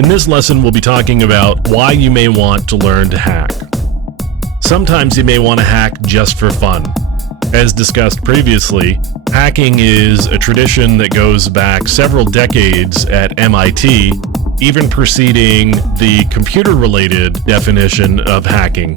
In this lesson, we'll be talking about why you may want to learn to hack. Sometimes you may want to hack just for fun. As discussed previously, hacking is a tradition that goes back several decades at MIT, even preceding the computer-related definition of hacking.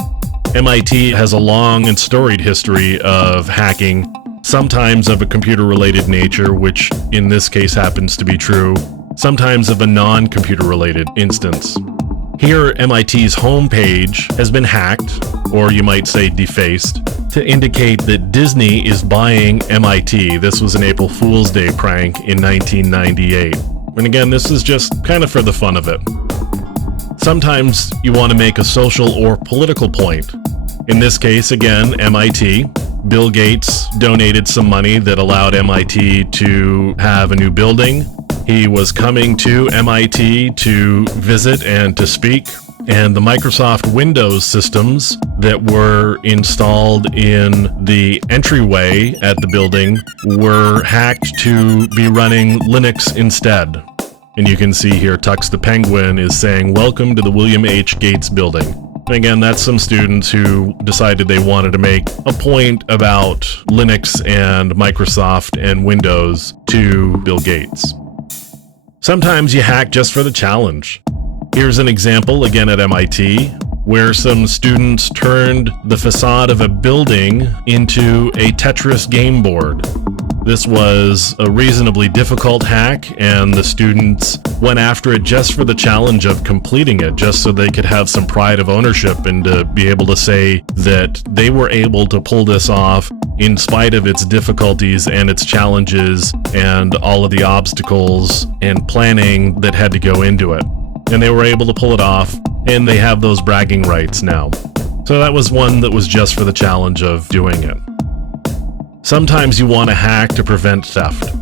MIT has a long and storied history of hacking, sometimes of a computer-related nature, which in this case happens to be true, sometimes of a non-computer related instance. Here, MIT's homepage has been hacked, or you might say defaced, to indicate that Disney is buying MIT. This was an April Fool's Day prank in 1998. And again, this is just kind of for the fun of it. Sometimes you want to make a social or political point. In this case, again, MIT. Bill Gates donated some money that allowed MIT to have a new building. He was coming to MIT to visit and to speak, and the Microsoft Windows systems that were installed in the entryway at the building were hacked to be running Linux instead. And you can see here Tux the Penguin is saying, "Welcome to the William H. Gates building." And again, that's some students who decided they wanted to make a point about Linux and Microsoft and Windows to Bill Gates. Sometimes you hack just for the challenge. Here's an example, again at MIT, where some students turned the facade of a building into a Tetris game board. This was a reasonably difficult hack, and the students went after it just for the challenge of completing it, just so they could have some pride of ownership and to be able to say that they were able to pull this off in spite of its difficulties and its challenges and all of the obstacles and planning that had to go into it. And they were able to pull it off, and they have those bragging rights now. So that was one that was just for the challenge of doing it. Sometimes you want to hack to prevent theft.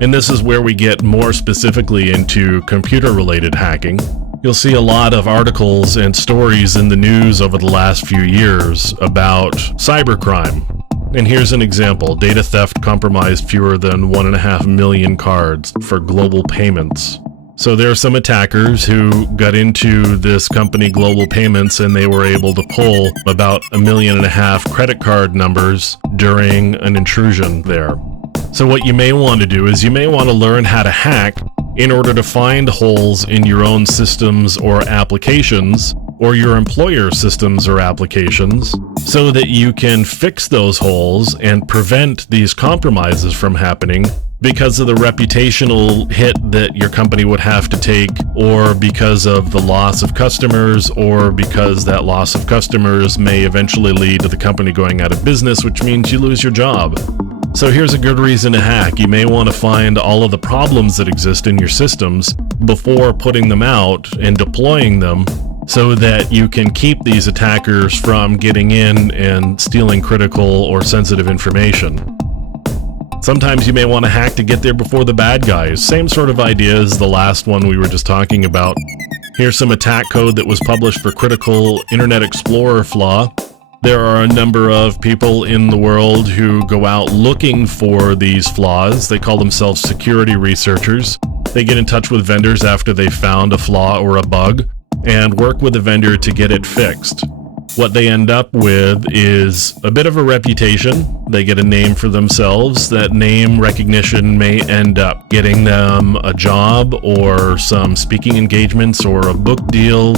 And this is where we get more specifically into computer-related hacking. You'll see a lot of articles and stories in the news over the last few years about cybercrime. And here's an example. Data theft compromised fewer than 1.5 million cards for Global Payments. So there are some attackers who got into this company, Global Payments, and they were able to pull about 1.5 million credit card numbers during an intrusion there. So what you may want to do is you may want to learn how to hack in order to find holes in your own systems or applications, or your employer systems or applications, so that you can fix those holes and prevent these compromises from happening because of the reputational hit that your company would have to take, or because of the loss of customers, or because that loss of customers may eventually lead to the company going out of business, which means you lose your job. So here's a good reason to hack. You may want to find all of the problems that exist in your systems before putting them out and deploying them, so that you can keep these attackers from getting in and stealing critical or sensitive information. Sometimes you may want to hack to get there before the bad guys. Same sort of idea as the last one we were just talking about. Here's some attack code that was published for critical Internet Explorer flaw. There are a number of people in the world who go out looking for these flaws. They call themselves security researchers. They get in touch with vendors after they've found a flaw or a bug and work with the vendor to get it fixed. What they end up with is a bit of a reputation. They get a name for themselves. That name recognition may end up getting them a job or some speaking engagements or a book deal.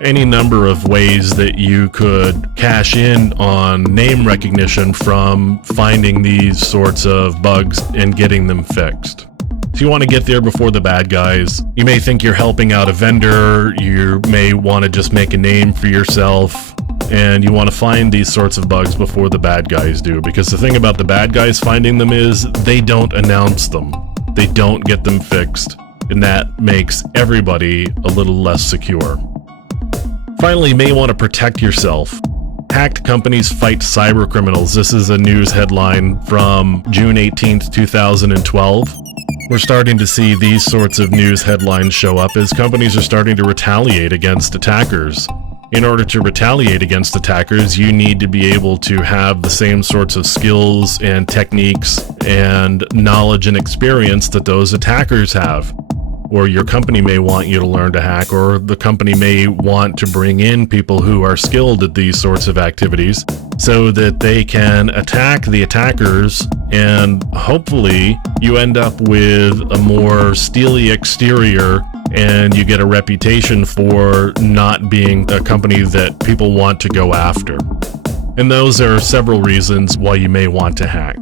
Any number of ways that you could cash in on name recognition from finding these sorts of bugs and getting them fixed. So you want to get there before the bad guys. You may think you're helping out a vendor. You may want to just make a name for yourself. And you want to find these sorts of bugs before the bad guys do. Because the thing about the bad guys finding them is they don't announce them. They don't get them fixed. And that makes everybody a little less secure. Finally, you may want to protect yourself. Hacked companies fight cyber criminals. This is a news headline from June 18th, 2012. We're starting to see these sorts of news headlines show up as companies are starting to retaliate against attackers. In order to retaliate against attackers, you need to be able to have the same sorts of skills and techniques and knowledge and experience that those attackers have. or your company may want you to learn to hack, or the company may want to bring in people who are skilled at these sorts of activities so that they can attack the attackers, and hopefully you end up with a more steely exterior and you get a reputation for not being a company that people want to go after. And those are several reasons why you may want to hack.